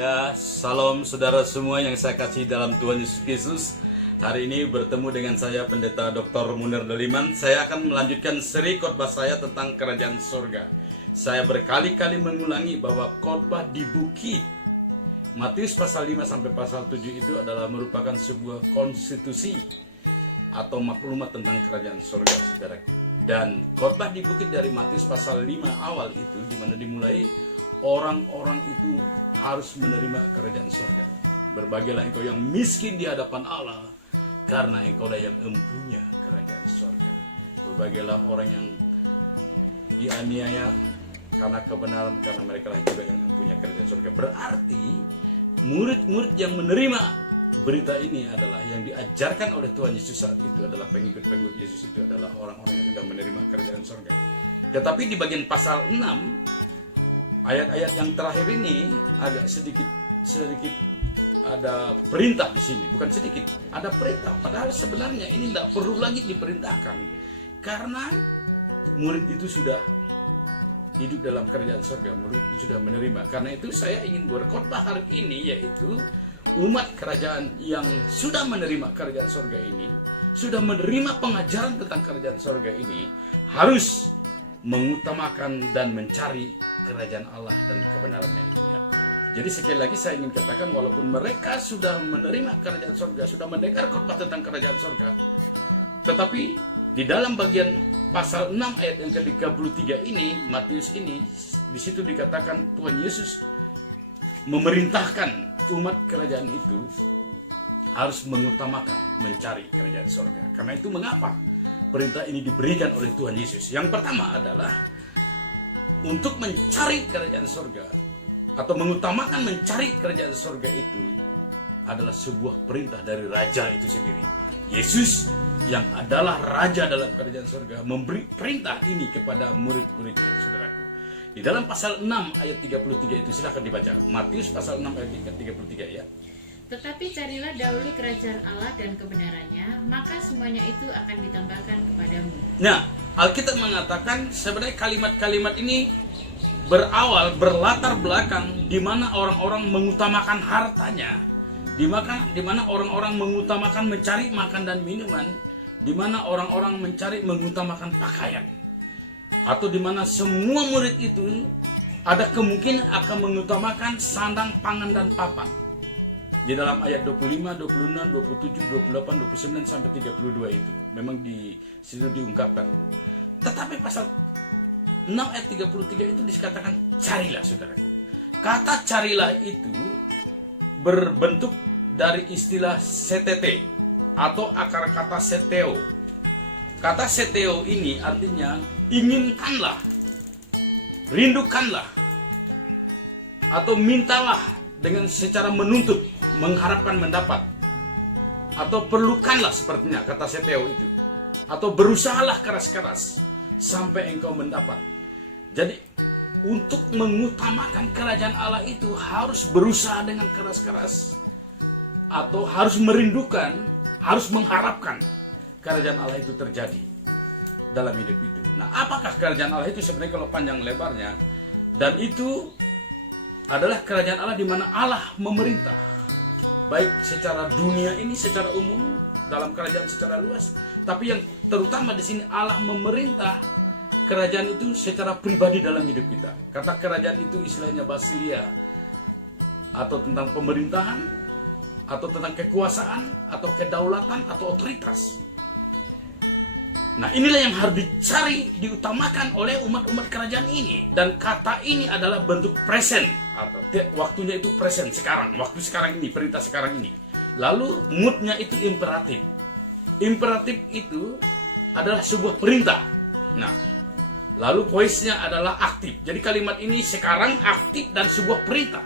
Ya, salam saudara semua yang saya kasih dalam Tuhan Yesus Kristus. Hari ini bertemu dengan saya Pendeta Dr. Munir Daliman. Saya akan melanjutkan seri khotbah saya tentang kerajaan surga. Saya berkali-kali mengulangi bahwa khotbah di bukit Matius pasal 5 sampai pasal 7 itu adalah merupakan sebuah konstitusi atau maklumat tentang kerajaan surga, saudaraku. Dan khotbah di bukit dari Matius pasal 5 awal itu, di mana dimulai orang-orang itu harus menerima kerajaan surga. Berbahagialah engkau yang miskin di hadapan Allah, karena engkaulah yang empunya kerajaan surga. Berbahagialah orang yang dianiaya karena kebenaran, karena mereka lah juga yang mempunyai kerajaan surga. Berarti murid-murid yang menerima berita ini adalah yang diajarkan oleh Tuhan Yesus saat itu adalah pengikut-pengikut Yesus itu adalah orang-orang yang sudah menerima kerajaan surga. Tetapi di bagian pasal 6 ayat-ayat yang terakhir ini agak sedikit ada perintah di sini, bukan sedikit, ada perintah. Padahal sebenarnya ini tidak perlu lagi diperintahkan karena murid itu sudah hidup dalam kerajaan surga, murid itu sudah menerima. Karena itu saya ingin berkhotbah hari ini, yaitu umat kerajaan yang sudah menerima kerajaan surga ini, sudah menerima pengajaran tentang kerajaan surga ini, harus mengutamakan dan mencari kerajaan Allah dan kebenarannya itu, ya. Jadi sekali lagi saya ingin katakan, walaupun mereka sudah menerima kerajaan surga, sudah mendengar khotbah tentang kerajaan surga, tetapi di dalam bagian pasal 6 ayat yang ke-33 ini, Matius ini, di situ dikatakan Tuhan Yesus memerintahkan umat kerajaan itu harus mengutamakan mencari kerajaan surga. Karena itu mengapa perintah ini diberikan oleh Tuhan Yesus? Yang pertama adalah untuk mencari kerajaan surga atau mengutamakan mencari kerajaan surga itu adalah sebuah perintah dari Raja itu sendiri. Yesus yang adalah Raja dalam kerajaan surga memberi perintah ini kepada murid-muridnya, saudaraku. Di dalam pasal 6 ayat 33 itu, silahkan dibaca. Matius pasal 6 ayat 33, ya. Tetapi carilah dahulu kerajaan Allah dan kebenarannya, maka semuanya itu akan ditambahkan kepadamu. Nah, Alkitab mengatakan sebenarnya kalimat-kalimat ini berlatar belakang di mana orang-orang mengutamakan hartanya, di mana orang-orang mengutamakan mencari makan dan minuman, di mana orang-orang mengutamakan pakaian, atau di mana semua murid itu ada kemungkinan akan mengutamakan sandang, pangan, dan papan. Di dalam ayat 25, 26, 27, 28, 29 sampai 32 itu memang di situ diungkapkan. Tetapi pasal 6 ayat 33 itu dikatakan carilah, saudaraku. Kata carilah itu berbentuk dari istilah setete atau akar kata seteo. Kata seteo ini artinya inginkanlah, rindukanlah, atau mintalah dengan secara menuntut, mengharapkan mendapat, atau perlukanlah, sepertinya kata seteo itu, atau berusahalah keras-keras sampai engkau mendapat. Jadi untuk mengutamakan kerajaan Allah itu harus berusaha dengan keras-keras, atau harus merindukan, harus mengharapkan kerajaan Allah itu terjadi dalam hidup itu. Nah, apakah kerajaan Allah itu sebenarnya kalau panjang lebarnya? Dan itu adalah kerajaan Allah di mana Allah memerintah, baik secara dunia ini secara umum, dalam kerajaan secara luas, tapi yang terutama di sini Allah memerintah kerajaan itu secara pribadi dalam hidup kita. Kata kerajaan itu istilahnya basilia, atau tentang pemerintahan, atau tentang kekuasaan, atau kedaulatan, atau otoritas. Nah, inilah yang harus dicari, diutamakan oleh umat-umat kerajaan ini. Dan kata ini adalah bentuk present, atau waktunya itu present, sekarang, waktu sekarang ini, perintah sekarang ini. Lalu moodnya itu imperatif. Imperatif itu adalah sebuah perintah. Nah, lalu voice-nya adalah aktif. Jadi kalimat ini sekarang aktif dan sebuah perintah.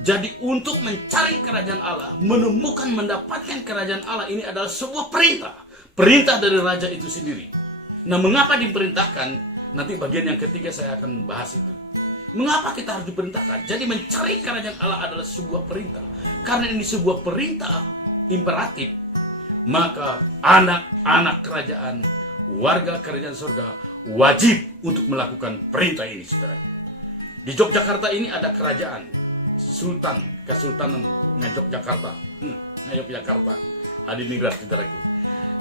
Jadi untuk mencari kerajaan Allah, menemukan, mendapatkan kerajaan Allah ini adalah sebuah perintah. Perintah dari Raja itu sendiri. Nah, mengapa diperintahkan? Nanti bagian yang ketiga saya akan bahas itu. Mengapa kita harus diperintahkan? Jadi mencari kerajaan Allah adalah sebuah perintah. Karena ini sebuah perintah imperatif, maka anak-anak kerajaan, warga kerajaan surga wajib untuk melakukan perintah ini, saudara. Di Yogyakarta ini ada kerajaan. Sultan Kesultanan Yogyakarta, Yogyakarta, Hadiningrat, saudaraku.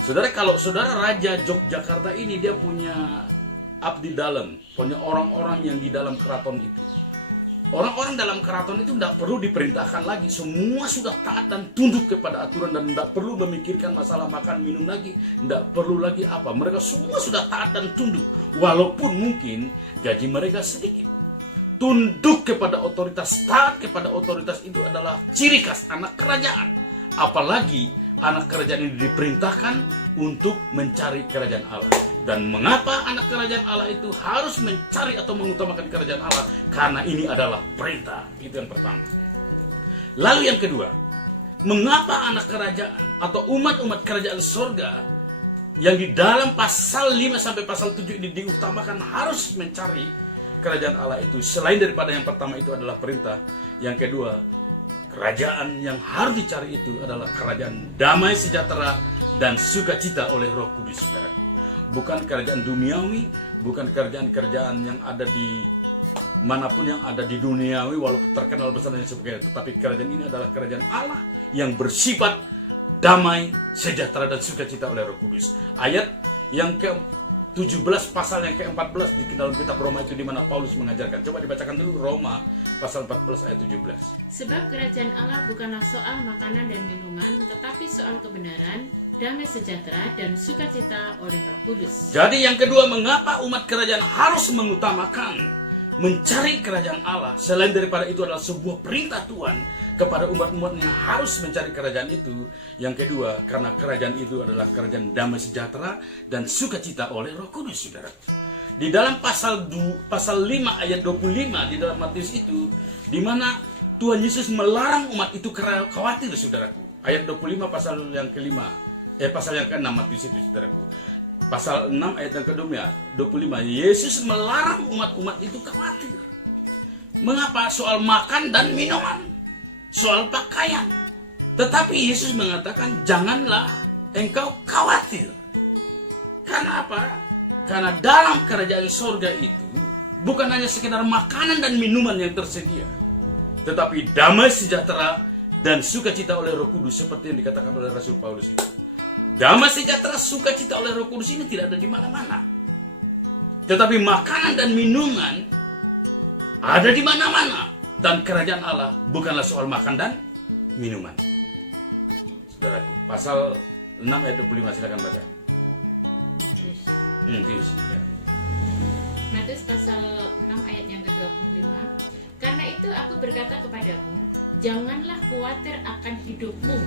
Saudara, kalau saudara Raja Yogyakarta ini dia punya abdi dalam, punya orang-orang yang di dalam keraton itu. Orang-orang dalam keraton itu tidak perlu diperintahkan lagi, semua sudah taat dan tunduk kepada aturan dan tidak perlu memikirkan masalah makan minum lagi, tidak perlu lagi apa. Mereka semua sudah taat dan tunduk, walaupun mungkin gaji mereka sedikit. Tunduk kepada otoritas, taat kepada otoritas itu adalah ciri khas anak kerajaan. Apalagi anak kerajaan ini diperintahkan untuk mencari kerajaan Allah. Dan mengapa anak kerajaan Allah itu harus mencari atau mengutamakan kerajaan Allah? Karena ini adalah perintah. Itu yang pertama. Lalu yang kedua, mengapa anak kerajaan atau umat-umat kerajaan sorga yang di dalam pasal 5 sampai pasal 7 ini diutamakan harus mencari kerajaan Allah itu? Selain daripada yang pertama itu adalah perintah, yang kedua, kerajaan yang harus dicari itu adalah kerajaan damai sejahtera dan sukacita oleh Roh Kudus, saudara. Bukan kerajaan duniawi, bukan kerajaan-kerajaan yang ada di manapun yang ada di duniawi walaupun terkenal besar dan sebagainya, tetapi kerajaan ini adalah kerajaan Allah yang bersifat damai, sejahtera dan sukacita oleh Roh Kudus. Ayat yang ke-17 pasal yang ke-14 di dalam kitab Roma itu di mana Paulus mengajarkan. Coba dibacakan dulu Roma pasal 14 ayat 17. Sebab kerajaan Allah bukanlah soal makanan dan minuman, tetapi soal kebenaran, damai sejahtera dan sukacita oleh Roh Kudus. Jadi yang kedua, mengapa umat kerajaan harus mengutamakan mencari kerajaan Allah? Selain daripada itu adalah sebuah perintah Tuhan kepada umat-umatnya harus mencari kerajaan itu. Yang kedua, karena kerajaan itu adalah kerajaan damai sejahtera dan sukacita oleh Roh Kudus, saudara. Di dalam pasal 5 ayat 25 di dalam Matius itu, di mana Tuhan Yesus melarang umat itu khawatir, saudaraku. Ayat 25 pasal yang kelima. Pasal yang ke-6 Matius itu, saudaraku. Pasal 6 ayat yang ke-25. Yesus melarang umat-umat itu khawatir. Mengapa? Soal makan dan minuman, soal pakaian. Tetapi Yesus mengatakan, janganlah engkau khawatir. Karena apa? Karena dalam kerajaan sorga itu bukan hanya sekedar makanan dan minuman yang tersedia, tetapi damai sejahtera dan sukacita oleh Roh Kudus, seperti yang dikatakan oleh Rasul Paulus itu. Damai sejahtera, sukacita oleh Roh Kudus ini tidak ada di mana-mana. Tetapi makanan dan minuman ada di mana-mana. Dan kerajaan Allah bukanlah soal makan dan minuman. Saudaraku, pasal 6 ayat 25, silakan baca. Matius. Matius pasal 6 ayat yang ke-25. Karena itu aku berkata kepadamu, janganlah khawatir akan hidupmu,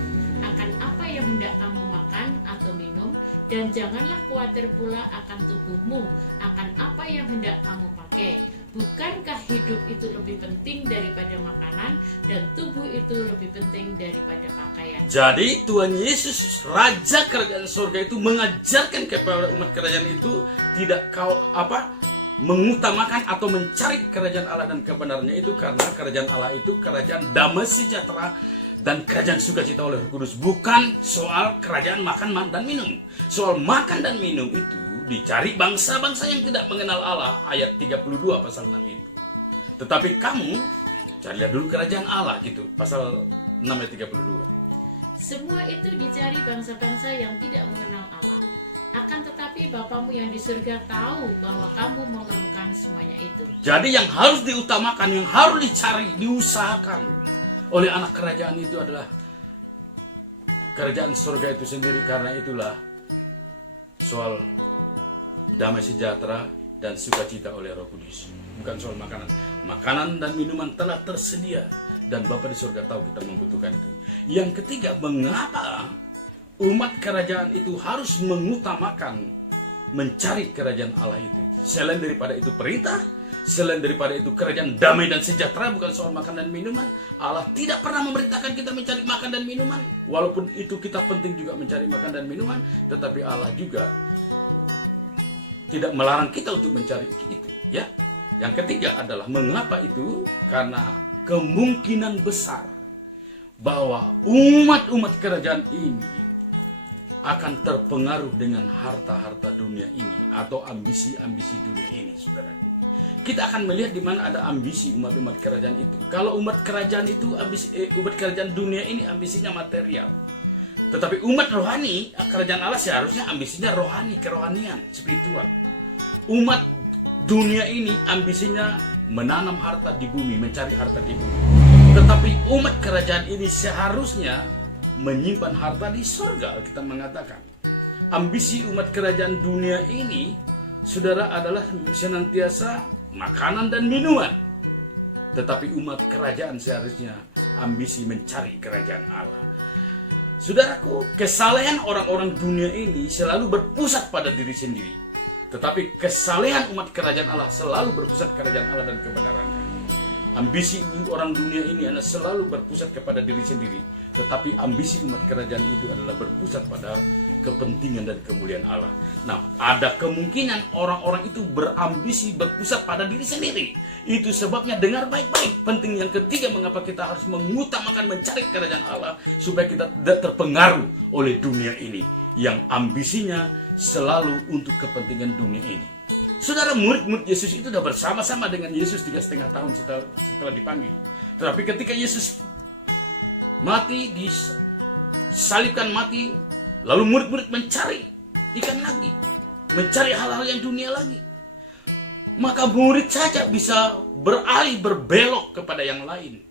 akan apa yang hendak kamu makan atau minum, dan janganlah khawatir pula akan tubuhmu, akan apa yang hendak kamu pakai. Bukankah hidup itu lebih penting daripada makanan, dan tubuh itu lebih penting daripada pakaian? Jadi Tuhan Yesus, Raja Kerajaan Surga itu mengajarkan kepada umat kerajaan itu tidak mengutamakan atau mencari kerajaan Allah dan kebenarannya itu, karena kerajaan Allah itu kerajaan damai sejahtera dan kerajaan sukacita oleh Roh Kudus. Bukan soal kerajaan makan dan minum. Soal makan dan minum itu dicari bangsa-bangsa yang tidak mengenal Allah, ayat 32 pasal 6 itu. Tetapi kamu carilah dulu kerajaan Allah, gitu, pasal 6 ayat 32. Semua itu dicari bangsa-bangsa yang tidak mengenal Allah. Akan tetapi Bapamu yang di surga tahu bahwa kamu memerlukan semuanya itu. Jadi yang harus diutamakan, yang harus dicari, diusahakan oleh anak kerajaan itu adalah kerajaan surga itu sendiri. Karena itulah soal damai sejahtera dan sukacita oleh Roh Kudus. Bukan soal makanan. Makanan dan minuman telah tersedia dan Bapa di surga tahu kita membutuhkan itu. Yang ketiga, mengapa umat kerajaan itu harus mengutamakan mencari kerajaan Allah itu? Selain daripada itu perintah, selain daripada itu kerajaan damai dan sejahtera, bukan soal makan dan minuman. Allah tidak pernah memerintahkan kita mencari makan dan minuman. Walaupun itu kita penting juga mencari makan dan minuman, tetapi Allah juga tidak melarang kita untuk mencari itu, ya. Yang ketiga adalah mengapa itu? Karena kemungkinan besar bahwa umat-umat kerajaan ini akan terpengaruh dengan harta-harta dunia ini atau ambisi-ambisi dunia ini, saudaraku. kita akan melihat di mana ada ambisi umat-umat kerajaan itu. Kalau umat kerajaan itu umat kerajaan dunia ini ambisinya material. Tetapi umat rohani, kerajaan Allah seharusnya ambisinya rohani, kerohanian, spiritual. Umat dunia ini ambisinya menanam harta di bumi, mencari harta di bumi. Tetapi umat kerajaan ini seharusnya menyimpan harta di surga. Kita mengatakan ambisi umat kerajaan dunia ini, saudara, adalah senantiasa makanan dan minuman. Tetapi umat kerajaan seharusnya ambisi mencari kerajaan Allah. Saudaraku, kesalehan orang-orang dunia ini selalu berpusat pada diri sendiri. Tetapi kesalehan umat kerajaan Allah selalu berpusat kerajaan Allah dan kebenarannya. Ambisi orang dunia ini adalah selalu berpusat kepada diri sendiri. Tetapi ambisi umat kerajaan itu adalah berpusat pada kepentingan dan kemuliaan Allah. Nah, ada kemungkinan orang-orang itu berambisi berpusat pada diri sendiri. Itu sebabnya dengar baik-baik. Penting yang ketiga, mengapa kita harus mengutamakan mencari kerajaan Allah, supaya kita tidak terpengaruh oleh dunia ini yang ambisinya selalu untuk kepentingan dunia ini. Saudara, murid-murid Yesus itu sudah bersama-sama dengan Yesus 3,5 tahun setelah dipanggil. Tetapi ketika Yesus mati, disalibkan mati, lalu murid-murid mencari ikan lagi, mencari hal-hal yang dunia lagi. Maka murid saja bisa beralih, berbelok kepada yang lain.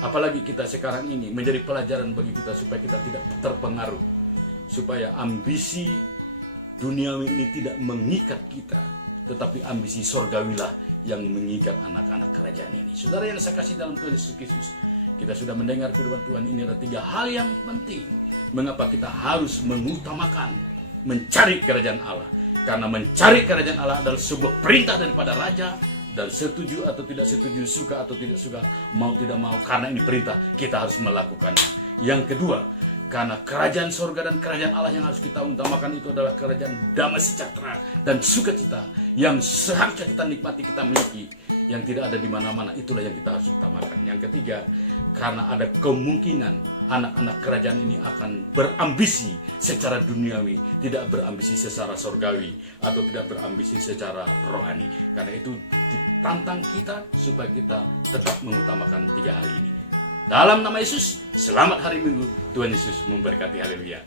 Apalagi kita sekarang ini menjadi pelajaran bagi kita supaya kita tidak terpengaruh. Supaya ambisi duniawi ini tidak mengikat kita, tetapi ambisi sorgawilah yang mengikat anak-anak kerajaan ini. Saudara yang saya kasih dalam Tuhan Yesus Kristus, kita sudah mendengar firman Tuhan ini, ada 3 hal yang penting. Mengapa kita harus mengutamakan mencari kerajaan Allah? Karena mencari kerajaan Allah adalah sebuah perintah daripada Raja. Dan setuju atau tidak setuju, suka atau tidak suka, mau tidak mau, karena ini perintah, kita harus melakukannya. Yang kedua, karena kerajaan sorga dan kerajaan Allah yang harus kita utamakan itu adalah kerajaan damai sejahtera dan sukacita yang seharusnya kita nikmati, kita miliki, yang tidak ada di mana-mana. Itulah yang kita harus utamakan. Yang ketiga, karena ada kemungkinan anak-anak kerajaan ini akan berambisi secara duniawi, tidak berambisi secara sorgawi, atau tidak berambisi secara rohani. Karena itu ditantang kita supaya kita tetap mengutamakan 3 hal ini. Dalam nama Yesus, selamat hari Minggu. Tuhan Yesus memberkati. Haleluya.